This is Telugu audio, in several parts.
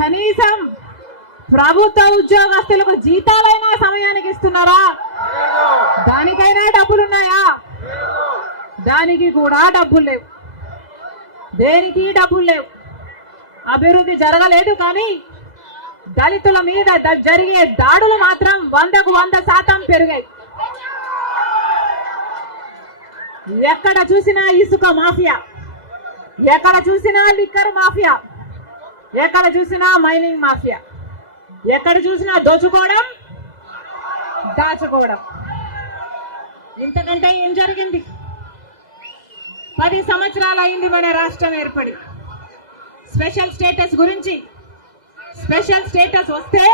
కనీసం ప్రభుత్వ ఉద్యోగస్తులకు జీతాలైనా సమయానికి ఇస్తున్నారా? దానికైనా డబ్బులున్నాయా? దానికి కూడా డబ్బులు లేవు. దేనికి డబ్బులు లేవు. అభివృద్ధి జరగలేదు. కానీ దళితుల మీద జరిగే దాడులు మాత్రం 100కు 100% పెరిగాయి. ఎక్కడ చూసినా ఇసుక మాఫియా, ఎక్కడ చూసినా లిక్కర్ మాఫియా, ఎక్కడ చూసినా మైనింగ్ మాఫియా, ఎక్కడ చూసినా దోచుకోవడం, దాచుకోవడం. ఇంతకంటే ఏం జరిగింది? 10 సంవత్సరాలు అయింది మన రాష్ట్రం ఏర్పడి. స్పెషల్ స్టేటస్ గురించి, స్పెషల్ స్టేటస్ వస్తే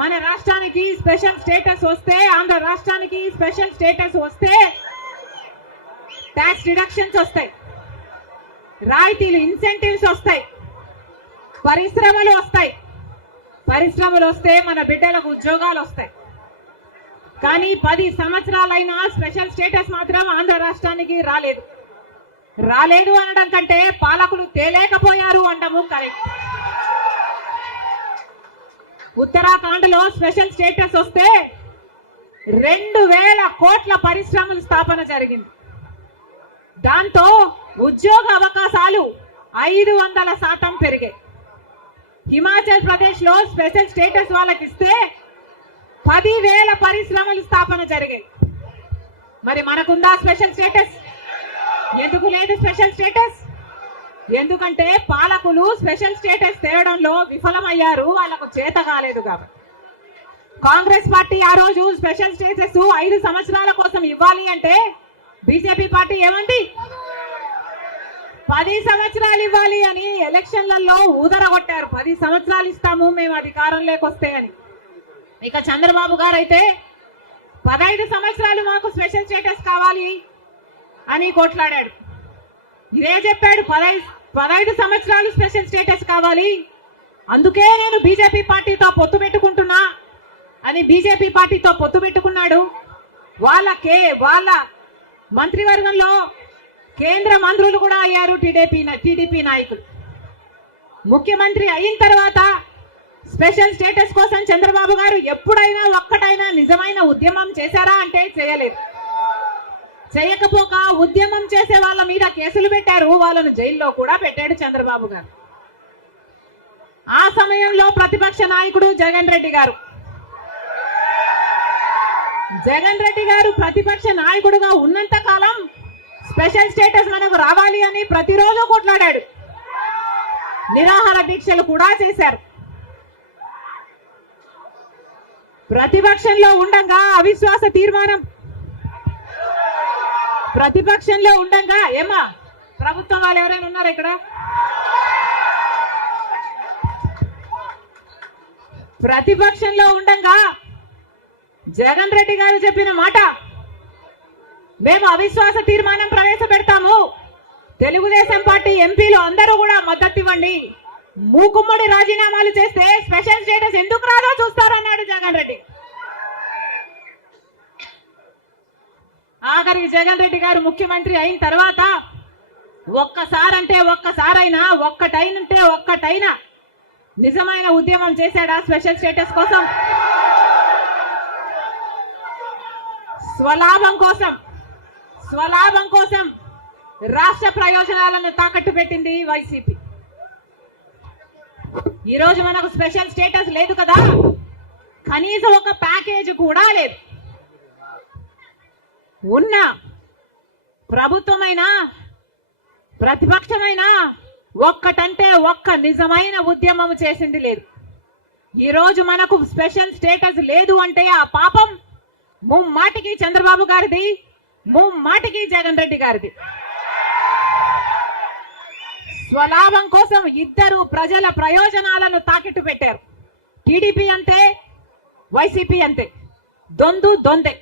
మన రాష్ట్రానికి స్పెషల్ స్టేటస్ వస్తే, ఆంధ్ర రాష్ట్రానికి స్పెషల్ స్టేటస్ వస్తే ట్యాక్స్ రిడక్షన్స్ వస్తాయి, రాయితీలు ఇన్సెంటివ్స్ వస్తాయి, పరిశ్రమలు వస్తాయి. పరిశ్రమలు వస్తే మన బిడ్డలకు ఉద్యోగాలు వస్తాయి. కానీ 10 సంవత్సరాలైనా స్పెషల్ స్టేటస్ మాత్రం ఆంధ్ర రాష్ట్రానికి రాలేదు. రాలేదు అనడం కంటే పాలకులు తేలేకపోయారు అనడము కరెక్ట్. ఉత్తరాఖండ్ లో స్పెషల్ స్టేటస్ వస్తే 2000 కోట్ల పరిశ్రమల స్థాపన జరిగింది. దాంతో ఉద్యోగ అవకాశాలు 500% పెరిగాయి. హిమాచల్ ప్రదేశ్ లో స్పెషల్ స్టేటస్ వాళ్ళకి ఇస్తే 10,000 పరిశ్రమల స్థాపన జరిగాయి. మరి మనకుందా స్పెషల్ స్టేటస్? ఎందుకు లేదు స్పెషల్ స్టేటస్? ఎందుకంటే పాలకులు స్పెషల్ స్టేటస్ తేవడంలో విఫలమయ్యారు, వాళ్ళకు చేత కాలేదు. కాబట్టి కాంగ్రెస్ పార్టీ ఆ రోజు స్పెషల్ స్టేటస్ 5 సంవత్సరాల కోసం ఇవ్వాలి అంటే బీజేపీ పార్టీ ఏమండి 10 సంవత్సరాలు ఇవ్వాలి అని ఎలక్షన్లలో ఊదరగొట్టారు. 10 సంవత్సరాలు ఇస్తాము మేము అధికారంలోకి వస్తే అని. ఇక చంద్రబాబు గారు అయితే 15 సంవత్సరాలు మాకు స్పెషల్ స్టేటస్ కావాలి అని కొట్లాడాడు. ఇదే చెప్పాడు, 15 సంవత్సరాలు స్పెషల్ స్టేటస్ కావాలి, అందుకే నేను బీజేపీ పార్టీతో పొత్తు పెట్టుకుంటున్నా అని బీజేపీ పార్టీతో పొత్తు పెట్టుకున్నాడు. వాళ్ళ మంత్రివర్గంలో కేంద్ర మంత్రులు కూడా అయ్యారు టీడీపీ నాయకులు. ముఖ్యమంత్రి అయిన తర్వాత స్పెషల్ స్టేటస్ కోసం చంద్రబాబు గారు ఎప్పుడైనా ఒక్కటైనా నిజమైన ఉద్యమం చేశారా అంటే చేయలేదు. చేయకపోక ఉద్యమం చేసే వాళ్ళ మీద కేసులు పెట్టారు, వాళ్ళను జైల్లో కూడా పెట్టాడు చంద్రబాబు గారు. ఆ సమయంలో ప్రతిపక్ష నాయకుడు జగన్ రెడ్డి గారు ప్రతిపక్ష నాయకుడుగా ఉన్నంత కాలం స్పెషల్ స్టేటస్ మనకు రావాలి అని ప్రతిరోజు కొట్లాడాడు. నిరాహార దీక్షలు కూడా చేశారు. ప్రతిపక్షంలో ఉండగా అవిశ్వాస తీర్మానం, ప్రతిపక్షంలో ఉండగా ఏమా ప్రభుత్వం వాళ్ళు ఎవరైనా ఉన్నారు ఇక్కడ? ప్రతిపక్షంలో ఉండగా జగన్ రెడ్డి గారు చెప్పిన మాట, మేము అవిశ్వాస తీర్మానం ప్రవేశపెడతాము, తెలుగుదేశం పార్టీ ఎంపీలు అందరూ కూడా మద్దతు ఇవ్వండి, మూకుమ్మడి రాజీనామాలు చేస్తే స్పెషల్ స్టేటస్ ఎందుకు రాదో చూస్తారన్నాడు జగన్ రెడ్డి. ఆఖరికి జగన్ రెడ్డి గారు ముఖ్యమంత్రి అయిన తర్వాత ఒక్కటైనా నిజమైన ఉద్యమం చేశాడా స్పెషల్ స్టేటస్ కోసం? స్వలాభం కోసం రాష్ట్ర ప్రయోజనాలను తాకట్టు పెట్టింది వైసీపీ. ఈ రోజు మనకు స్పెషల్ స్టేటస్ లేదు కదా, కనీసం ఒక ప్యాకేజ్ కూడా లేదు. ఉన్న ప్రభుత్వమైనా ప్రతిపక్షమైనా ఒక్కటంటే ఒక్క నిజమైన ఉద్యమం చేసింది లేదు. ఈ రోజు మనకు స్పెషల్ స్టేటస్ లేదు అంటే ఆ పాపం ముమ్మాటికి చంద్రబాబు గారిది, ముమ్మాటికి జగన్ రెడ్డి గారిది. స్వలాభం కోసం ఇద్దరు ప్రజల ప్రయోజనాలను తాకట్టు పెట్టారు. టీడీపీ అంతే, వైసీపీ అంతే, దొందే.